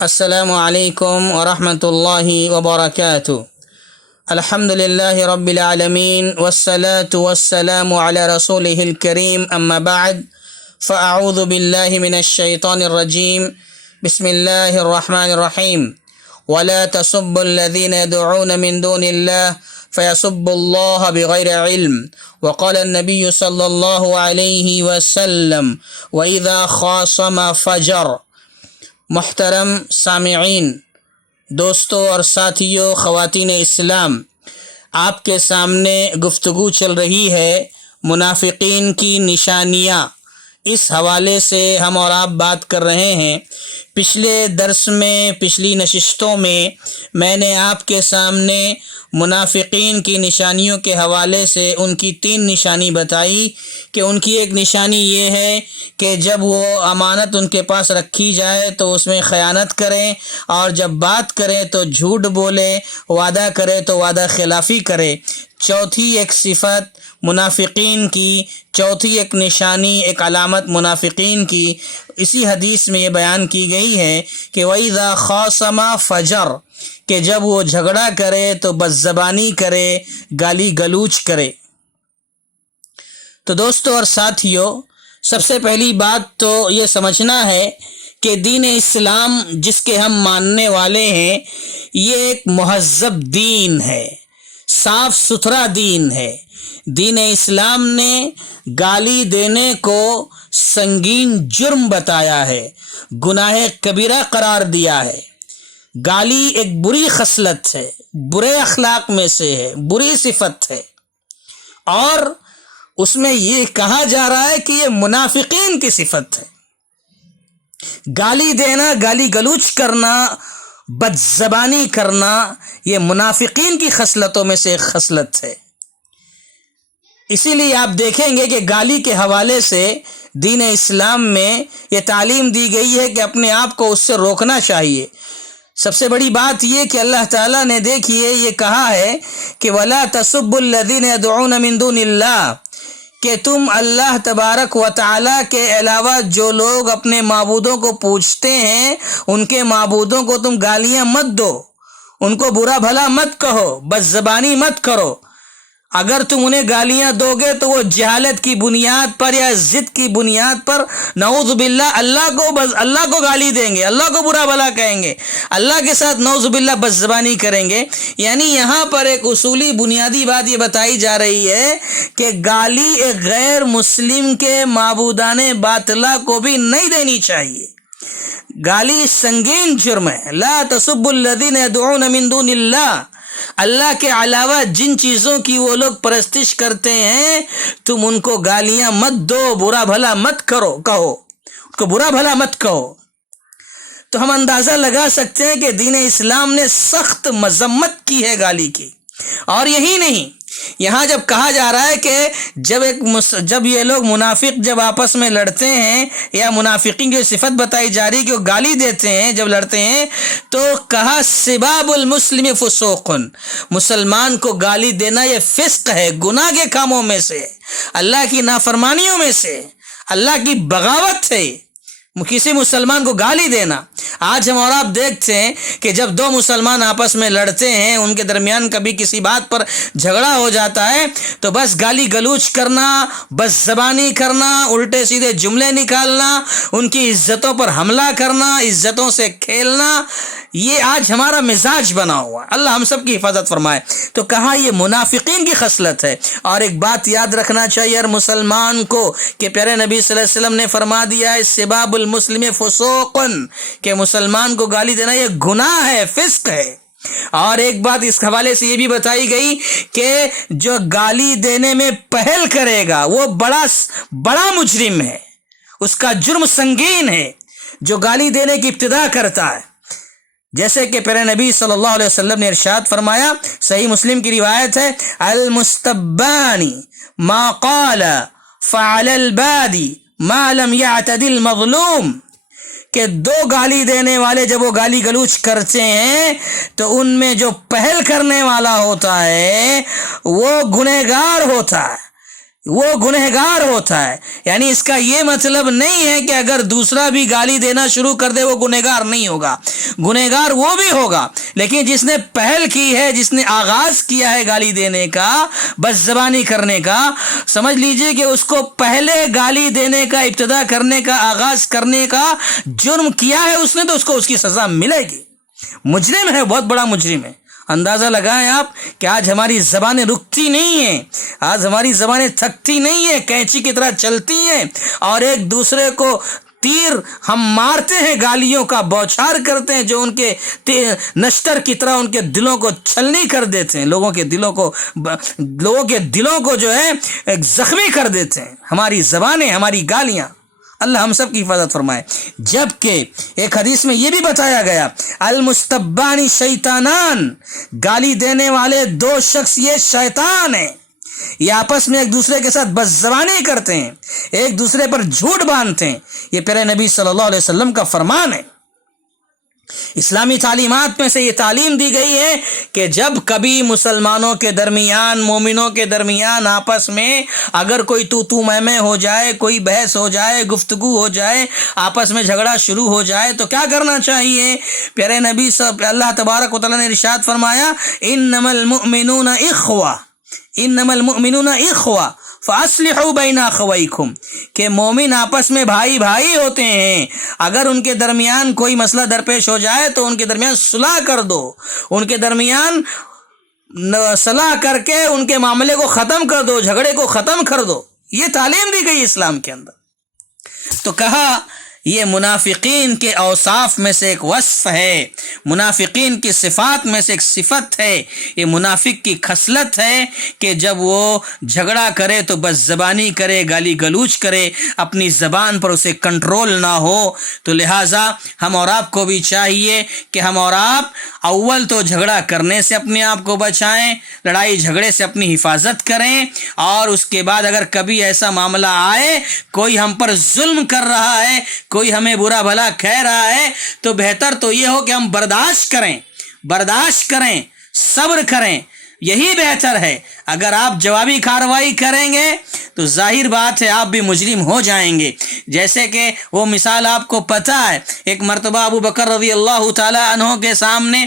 السلام علیکم ورحمۃ اللہ وبرکاتہ۔ الحمد للہ رب العالمین والصلاة والسلام علی رسولہ الکریم، اما بعد فاعوذ باللہ من الشیطان الرجیم، بسم اللہ الرحمن الرحیم۔ ولا تسبوا الذین يدعون من دون اللہ فيسبوا اللہ بغیر علم، وقال النبی صلی اللہ علیہ وسلم وإذا خاصم فجر۔ محترم سامعین، دوستوں اور ساتھیوں، خواتین اسلام، آپ کے سامنے گفتگو چل رہی ہے منافقین کی نشانیاں۔ اس حوالے سے ہم اور آپ بات کر رہے ہیں۔ پچھلے درس میں، پچھلی نشستوں میں نے آپ کے سامنے منافقین کی نشانیوں کے حوالے سے ان کی 3 نشانی بتائی کہ ان کی ایک نشانی یہ ہے کہ جب وہ امانت ان کے پاس رکھی جائے تو اس میں خیانت کریں، اور جب بات کریں تو جھوٹ بولے، وعدہ کرے تو وعدہ خلافی کرے۔ چوتھی ایک صفت منافقین کی، چوتھی ایک نشانی، ایک علامت منافقین کی اسی حدیث میں یہ بیان کی گئی ہے کہ وَإِذَا خَاصَمَ فَجَرَ، کہ جب وہ جھگڑا کرے تو بدزبانی کرے، گالی گلوچ کرے۔ تو دوستوں اور ساتھیوں، سب سے پہلی بات تو یہ سمجھنا ہے کہ دین اسلام جس کے ہم ماننے والے ہیں، یہ ایک مہذب دین ہے، صاف ستھرا دین ہے۔ دین اسلام نے گالی دینے کو سنگین جرم بتایا ہے، گناہ کبیرہ قرار دیا ہے۔ گالی ایک بری خصلت ہے، برے اخلاق میں سے ہے، بری صفت ہے، اور اس میں یہ کہا جا رہا ہے کہ یہ منافقین کی صفت ہے۔ گالی دینا، گالی گلوچ کرنا، بدزبانی کرنا، یہ منافقین کی خصلتوں میں سے ایک خصلت ہے۔ اسی لیے آپ دیکھیں گے کہ گالی کے حوالے سے دین اسلام میں یہ تعلیم دی گئی ہے کہ اپنے آپ کو اس سے روکنا چاہیے۔ سب سے بڑی بات یہ کہ اللہ تعالیٰ نے دیکھیے یہ کہا ہے کہ وَلَا تَسُبُّوا الَّذِينَ يَدْعُونَ مِن دُونِ اللَّهِ، کہ تم اللہ تبارک و تعالیٰ کے علاوہ جو لوگ اپنے معبودوں کو پوجتے ہیں، ان کے معبودوں کو تم گالیاں مت دو، ان کو برا بھلا مت کہو، بدزبانی مت کرو۔ اگر تم انہیں گالیاں دو گے تو وہ جہالت کی بنیاد پر یا ضد کی بنیاد پر نعوذ باللہ اللہ کو گالی دیں گے، اللہ کو برا بھلا کہیں گے، اللہ کے ساتھ نعوذ باللہ بدزبانی کریں گے۔ یعنی یہاں پر ایک اصولی بنیادی بات یہ بتائی جا رہی ہے کہ گالی ایک غیر مسلم کے معبودان باطلہ کو بھی نہیں دینی چاہیے۔ گالی سنگین جرم ہے۔ لا تسبوا الذین يدعون من دون اللہ، اللہ کے علاوہ جن چیزوں کی وہ لوگ پرستش کرتے ہیں تم ان کو گالیاں مت دو، برا بھلا مت کہو، ان کو برا بھلا مت کہو۔ تو ہم اندازہ لگا سکتے ہیں کہ دین اسلام نے سخت مذمت کی ہے گالی کی۔ اور یہی نہیں، یہاں جب کہا جا رہا ہے کہ جب یہ لوگ منافق جب آپس میں لڑتے ہیں، یا منافقین کی صفت بتائی جا رہی ہے کہ وہ گالی دیتے ہیں جب لڑتے ہیں، تو کہا سباب المسلم فسوق، مسلمان کو گالی دینا یہ فسق ہے، گناہ کے کاموں میں سے، اللہ کی نافرمانیوں میں سے، اللہ کی بغاوت ہے کسی مسلمان کو گالی دینا۔ آج ہم اور آپ دیکھتے ہیں کہ جب 2 مسلمان آپس میں لڑتے ہیں، ان کے درمیان کبھی کسی بات پر جھگڑا ہو جاتا ہے تو بس گالی گلوچ کرنا، بس زبانی کرنا، الٹے سیدھے جملے نکالنا، ان کی عزتوں پر حملہ کرنا، عزتوں سے کھیلنا، یہ آج ہمارا مزاج بنا ہوا ہے۔ اللہ ہم سب کی حفاظت فرمائے۔ تو کہا یہ منافقین کی خصلت ہے۔ اور ایک بات یاد رکھنا چاہیے ہر مسلمان کو کہ پیارے نبی صلی اللہ علیہ وسلم نے فرما دیا ہے سباب المسلم فسوق، کہ مسلمان کو گالی دینا یہ گناہ ہے، فسق ہے۔ اور ایک بات اس حوالے سے یہ بھی بتائی گئی کہ جو گالی دینے میں پہل کرے گا وہ بڑا مجرم ہے، اس کا جرم سنگین ہے جو گالی دینے کی ابتدا کرتا ہے۔ جیسے کہ پیارے نبی صلی اللہ علیہ وسلم نے ارشاد فرمایا، صحیح مسلم کی روایت ہے، المستبان ما قال فعل البادی ما لم يعتد المظلوم، کہ 2 گالی دینے والے جب وہ گالی گلوچ کرتے ہیں تو ان میں جو پہل کرنے والا ہوتا ہے وہ گنہگار ہوتا ہے، وہ گنہگار ہوتا ہے. یعنی اس کا یہ مطلب نہیں ہے کہ اگر دوسرا بھی گالی دینا شروع کر دے وہ گنہگار نہیں ہوگا. گنہگار وہ بھی ہوگا، لیکن جس نے پہل کی ہے، جس نے آغاز کیا ہے گالی دینے کا، بد زبانی کرنے کا، سمجھ لیجئے کہ اس کو پہلے گالی دینے کا، ابتدا کرنے کا، آغاز کرنے کا جرم کیا ہے اس نے، تو اس کو اس کی سزا ملے گی. مجرم ہے، بہت بڑا مجرم ہے. اندازہ لگائیں آپ کہ آج ہماری زبانیں رکتی نہیں ہیں، آج ہماری زبانیں تھکتی نہیں ہیں، کینچی کی طرح چلتی ہیں، اور ایک دوسرے کو تیر ہم مارتے ہیں، گالیوں کا بوچھار کرتے ہیں جو ان کے نشتر کی طرح ان کے دلوں کو چھلنی کر دیتے ہیں، لوگوں کے دلوں کو جو ہے زخمی کر دیتے ہیں. ہماری زبانیں، ہماری گالیاں. اللہ ہم سب کی حفاظت فرمائے. جبکہ ایک حدیث میں یہ بھی بتایا گیا، المستبان شیطانان، گالی دینے والے دو شخص یہ شیطان ہیں، یہ آپس میں ایک دوسرے کے ساتھ بد زبانی کرتے ہیں، ایک دوسرے پر جھوٹ باندھتے ہیں. یہ پیارے نبی صلی اللہ علیہ وسلم کا فرمان ہے. اسلامی تعلیمات میں سے یہ تعلیم دی گئی ہے کہ جب کبھی مسلمانوں کے درمیان، مومنوں کے درمیان آپس میں اگر کوئی تو میں ہو جائے، کوئی بحث ہو جائے، گفتگو ہو جائے، آپس میں جھگڑا شروع ہو جائے، تو کیا کرنا چاہیے؟ پیارے نبی اللہ تبارک و تعالیٰ نے ارشاد فرمایا، انما المؤمنون اخوہ فاصلحوا بین اخویکم، کہ مومن آپس میں بھائی بھائی ہوتے ہیں. اگر ان کے درمیان کوئی مسئلہ درپیش ہو جائے تو ان کے درمیان صلح کر دو، ان کے درمیان صلح کر کے ان کے معاملے کو ختم کر دو، جھگڑے کو ختم کر دو. یہ تعلیم دی گئی اسلام کے اندر. تو کہا یہ منافقین کے اوصاف میں سے ایک وصف ہے، منافقین کی صفات میں سے ایک صفت ہے. یہ منافق کی خصلت ہے کہ جب وہ جھگڑا کرے تو بد زبانی کرے، گالی گلوچ کرے، اپنی زبان پر اسے کنٹرول نہ ہو. تو لہٰذا ہم اور آپ کو بھی چاہیے کہ ہم اور آپ اول تو جھگڑا کرنے سے اپنے آپ کو بچائیں، لڑائی جھگڑے سے اپنی حفاظت کریں، اور اس کے بعد اگر کبھی ایسا معاملہ آئے، کوئی ہم پر ظلم کر رہا ہے، کوئی ہمیں برا بھلا کہہ رہا ہے، تو بہتر تو یہ ہو کہ ہم برداشت کریں، صبر کریں. یہی بہتر ہے. اگر آپ جوابی کارروائی کریں گے تو ظاہر بات ہے آپ بھی مجرم ہو جائیں گے. جیسے کہ وہ مثال آپ کو پتہ ہے، ایک مرتبہ ابو بکر رضی اللہ تعالی عنہ کے سامنے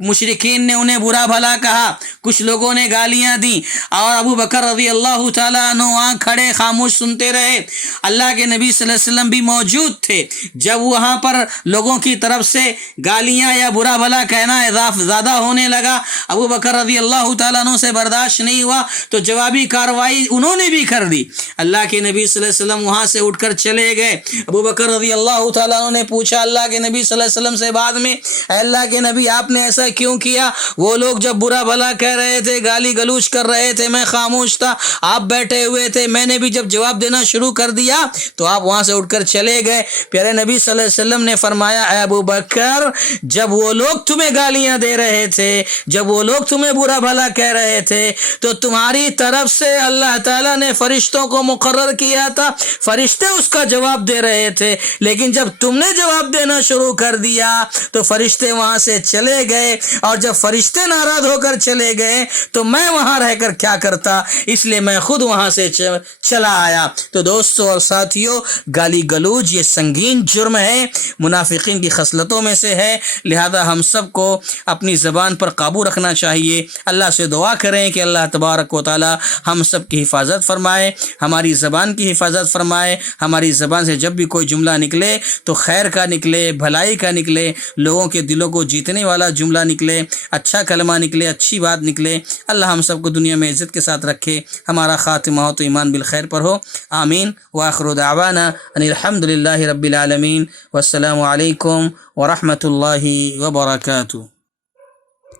مشرکین نے انہیں برا بھلا کہا، کچھ لوگوں نے گالیاں دیں، اور ابو بکر رضی اللہ تعالی عنہ وہاں کھڑے خاموش سنتے رہے. اللہ کے نبی صلی اللہ علیہ وسلم بھی موجود تھے. جب وہاں پر لوگوں کی طرف سے گالیاں یا برا بھلا کہنا زیادہ ہونے لگا، ابو بکر رضی اللہ تعالیٰ عنہ سے برداشت نہیں ہوا تو جوابی کارروائی انہوں نے بھی کر دی. اللہ کے نبی صلی اللہ علیہ وسلم وہاں سے اٹھ کر چلے گئے. ابو بکر رضی اللہ تعالیٰ عنہ نے پوچھا اللہ کے نبی صلی اللہ علیہ وسلم سے بعد میں، اے اللہ کے نبی آپ نے ایسا کیوں کیا؟ وہ لوگ جب برا بھلا کہہ رہے تھے، گالی گلوچ کر رہے تھے، میں خاموش تھا، آپ بیٹھے ہوئے تھے، میں نے بھی جب جواب دینا شروع کر دیا تو آپ وہاں سے اٹھ کر چلے گئے. پیارے نبی صلی اللہ علیہ وسلم نے فرمایا، اے ابو بکر، جب وہ لوگ تمہیں گالیاں دے رہے تھے، جب وہ لوگ تمہیں برا بھلا کہہ رہے تھے، تو تمہاری طرف سے اللہ تعالیٰ نے فرشتوں کو مقرر کیا تھا، فرشتے اس کا جواب دے رہے تھے. لیکن جب تم نے جواب دینا شروع کر دیا تو فرشتے وہاں سے چلے گئے، اور جب فرشتے ناراض ہو کر چلے گئے تو میں وہاں رہ کر کیا کرتا، اس لیے میں خود وہاں سے چلا آیا. تو دوستو اور ساتھیو، گالی گلوچ یہ سنگین جرم ہے، منافقین کی خصلتوں میں سے ہے. لہذا ہم سب کو اپنی زبان پر قابو رکھنا چاہیے. اللہ سے دعا کریں کہ اللہ تبارک و تعالی ہم سب کی حفاظت فرمائے، ہماری زبان کی حفاظت فرمائے. ہماری زبان سے جب بھی کوئی جملہ نکلے تو خیر کا نکلے، بھلائی کا نکلے، لوگوں کے دلوں کو جیتنے والا جملہ نکلے، اچھا کلمہ نکلے، اچھی بات نکلے. اللہ ہم سب کو دنیا میں عزت کے ساتھ رکھے، ہمارا خاتمہ ہو تو ایمان بالخیر پر ہو. آمین. وآخر دعوانا ان الحمد للہ رب العالمین، والسلام علیکم ورحمۃ اللہ وبرکاتہ.